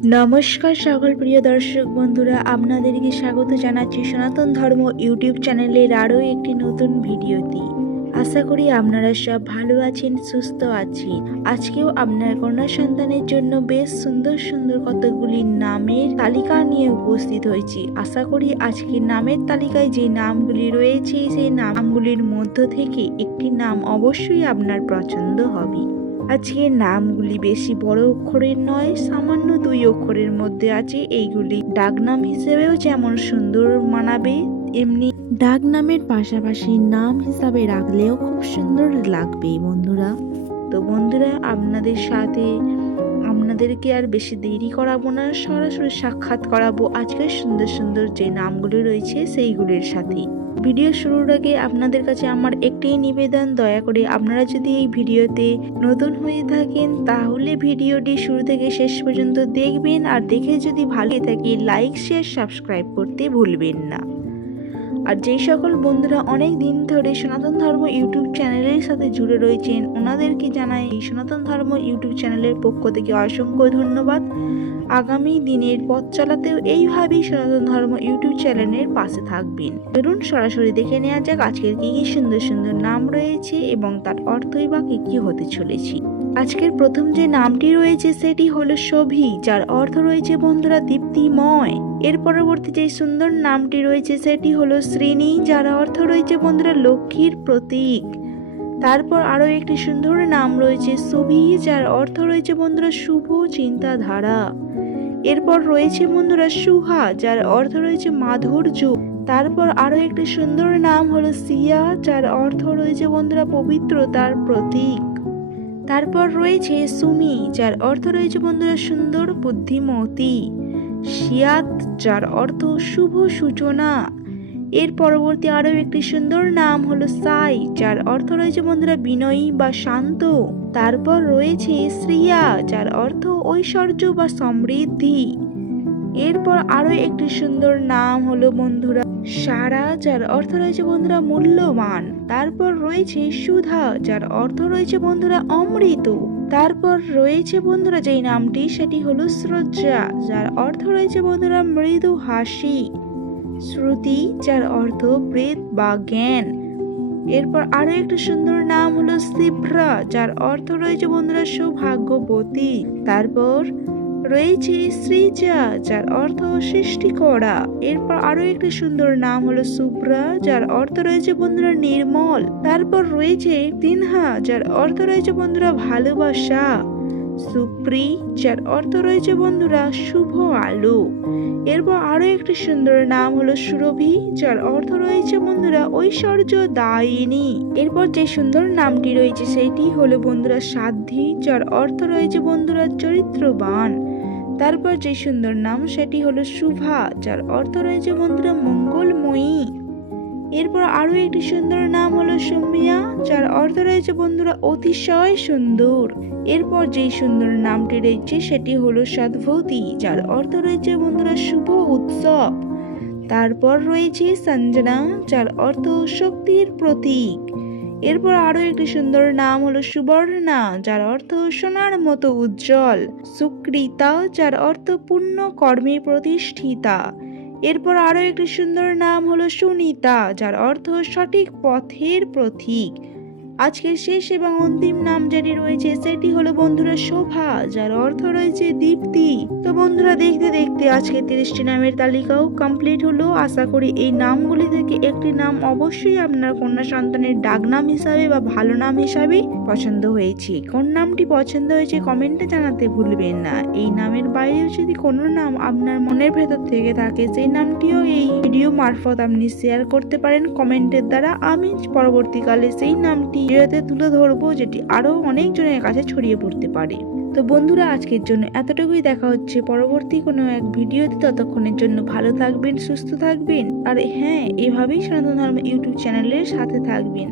নমস্কার সকল প্রিয় দর্শক বন্ধুরা, আপনাদেরকে স্বাগত জানাচ্ছি সনাতন ধর্ম ইউটিউব চ্যানেলের আরও একটি নতুন ভিডিওতে। আশা করি আপনারা সব ভালো আছেন, সুস্থ আছেন। আজকেও আপনার কন্যা সন্তানের জন্য বেশ সুন্দর সুন্দর কতগুলি নামের তালিকা নিয়ে উপস্থিত হয়েছি। আশা করি আজকের নামের তালিকায় যে নামগুলি রয়েছে, সেই নামগুলির মধ্য থেকে একটি নাম অবশ্যই আপনার পছন্দ হবে। আজকের নামগুলি বেশি বড় অক্ষরের নয়, সামান্য দুই অক্ষরের মধ্যে আছে এইগুলি। ডাকনাম হিসেবেও যেমন সুন্দর মানাবে, এমনি ডাকনামের পাশাপাশি নাম হিসাবে রাখলেও খুব সুন্দর লাগবে, বন্ধুরা। তো বন্ধুরা, আপনাদের সাথে আপনাদেরকে আর বেশি দেরি করাবো না, সরাসরি সাক্ষাৎ করাবো আজকের সুন্দর সুন্দর যে নামগুলি রয়েছে সেইগুলির সাথে ভিডিও শুরুর আগে আপনাদের কাছে আমার একটি নিবেদন, দয়া করে আপনারা যদি এই ভিডিওতে নতুন হয়ে থাকেন, তাহলে ভিডিওটি শুরু থেকে শেষ পর্যন্ত দেখবেন। আর দেখে যদি ভালো থাকে লাইক শেয়ার সাবস্ক্রাইব করতে ভুলবেন না। আর যেই সকল বন্ধুরা অনেক দিন ধরে সনাতন ধর্ম ইউটিউব চ্যানেলের সাথে জুড়ে রয়েছেন, ওনাদেরকে জানাই এই সনাতন ধর্ম ইউটিউব চ্যানেলের পক্ষ থেকে অসংখ্য ধন্যবাদ। আগামী দিনের পথ চলাতেও এইভাবেই সনাতন ধর্ম ইউটিউব চ্যানেলের পাশে থাকবেন। ধরুন সরাসরি দেখে নেওয়া যাক আজকের কি কি সুন্দর সুন্দর নাম রয়েছে এবং তার অর্থই বা কি কি হতে চলেছি। আজকের প্রথম যে নামটি রয়েছে সেটি হলো শোভি, যার অর্থ রয়েছে বন্ধুরা দীপ্তিময়। এর পরবর্তী যে সুন্দর নামটি রয়েছে সেটি হলো শ্রেণি যার অর্থ রয়েছে বন্ধুরা লক্ষ্মীর প্রতীক। তারপর আরও একটি সুন্দর নাম রয়েছে সুভি, যার অর্থ রয়েছে বন্ধুরা শুভ চিন্তাধারা। এরপর রয়েছে বন্ধুরা সুহা, যার অর্থ রয়েছে মাধুর্য। তারপর আরও একটি সুন্দর নাম হলো সিয়া, যার অর্থ রয়েছে বন্ধুরা পবিত্রতার প্রতীক। তারপর রয়েছে সুমি, যার অর্থ রয়েছে বন্ধুরা সুন্দর বুদ্ধিমতী। শিয়াত, যার অর্থ শুভ সূচনা। এর পরবর্তী আরও একটি সুন্দর নাম হলো সাই, যার অর্থ রয়েছে, বন্ধুরা, বিনয়ী বা শান্ত। তারপর রয়েছে শ্রিয়া, যার অর্থ ঐশ্বর্য বা সমৃদ্ধি। এরপর আরও একটি সুন্দর নাম হলো, বন্ধুরা, সারা, যার অর্থ রয়েছে, বন্ধুরা, মূল্যবান। তারপর রয়েছে সুধা, যার অর্থ রয়েছে, বন্ধুরা, অমৃত। তারপর রয়েছে বন্ধুরা যেই নামটি, সেটি হলো শ্রদ্ধা, যার অর্থ রয়েছে বন্ধুরা মৃদু হাসি। শ্রুতি, যার অর্থ প্রেত বা জ্ঞান। এরপর আরও একটা সুন্দর নাম হলো সিভ্রা, যার অর্থ রয়েছে বন্ধুরা সৌভাগ্যবতী। তারপর রয়েছে শ্রীজা, যার অর্থ সৃষ্টি করা। এরপর আরও একটি সুন্দর নাম হলো সুব্রা, যার অর্থ রয়েছে বন্ধুরা নির্মল। তারপর রয়েছে তিনহা, যার অর্থ রয়েছে বন্ধুরা ভালোবাসা। সুপ্রি, যার অর্থ রয়েছে, বন্ধুরা শুভ আলো এরপর আরও একটি সুন্দর নাম হলো সুরভি, যার অর্থ রয়েছে, বন্ধুরা ঐশ্বর্য দায়িনী এরপর যে সুন্দর নামটি রয়েছে সেটি হলো, বন্ধুরা, সাধ্যি, যার অর্থ রয়েছে, বন্ধুরা, চরিত্রবান। তারপর যে সুন্দর নাম, সেটি হলো শুভা, যার অর্থ রয়েছে, বন্ধুরা, মঙ্গলময়ী। এরপর আরও একটি সুন্দর সুমিয়া, যার অর্থ রয়েছে বন্ধুরা অতিশয় সুন্দর। এরপর যেই সুন্দর নামটি রয়েছে, সেটি হলো সদ্ভূতি, যার অর্থ রয়েছে বন্ধুরা শুভ উৎসব। তারপর রয়েছে সঞ্জনা, যার অর্থ শক্তির প্রতীক। এরপর আরও একটি সুন্দর নাম হলো সুবর্ণা, যার অর্থ সোনার মতো উজ্জ্বল। সুকৃতা, যার অর্থ পূর্ণ কর্মে প্রতিষ্ঠিতা। এরপর আরও একটি সুন্দর নাম হলো সুনিতা, যার অর্থ সঠিক পথের প্রতীক। আজকের শেষ এবং অন্তিম নাম যেটি রয়েছে, সেটি হলো বন্ধুরা শোভা, যার অর্থ রয়েছে দীপ্তি। তো বন্ধুরা, দেখতে দেখতে আজকে তিরিশটি নামের তালিকাও কমপ্লিট হলো। আশা করি এই নামগুলি থেকে একটি নাম অবশ্যই আপনার কন্যা সন্তানের ডাক নাম হিসাবে বা ভালো নাম হিসাবে পছন্দ হয়েছে। কোন নামটি পছন্দ হয়েছে কমেন্টে জানাতে ভুলবেন না। এই নামের বাইরেও যদি কোনো নাম আপনার মনের ভেতর থেকে থাকে, সেই নামটিও এই ভিডিও মারফত আপনি শেয়ার করতে পারেন কমেন্টের দ্বারা। আমি পরবর্তীকালে সেই নামটি ভিডিওতে তুলে ধরবো, যেটি আরও অনেকজনের কাছে ছড়িয়ে পড়তে পারে। তো বন্ধুরা, আজকের জন্য এতটুকুই। দেখা হচ্ছে পরবর্তী কোনো এক ভিডিওতে। ততক্ষণের জন্য ভালো থাকবেন, সুস্থ থাকবেন। আর হ্যাঁ এভাবেই সনাতন ধর্ম ইউটিউব চ্যানেলের সাথে থাকবেন।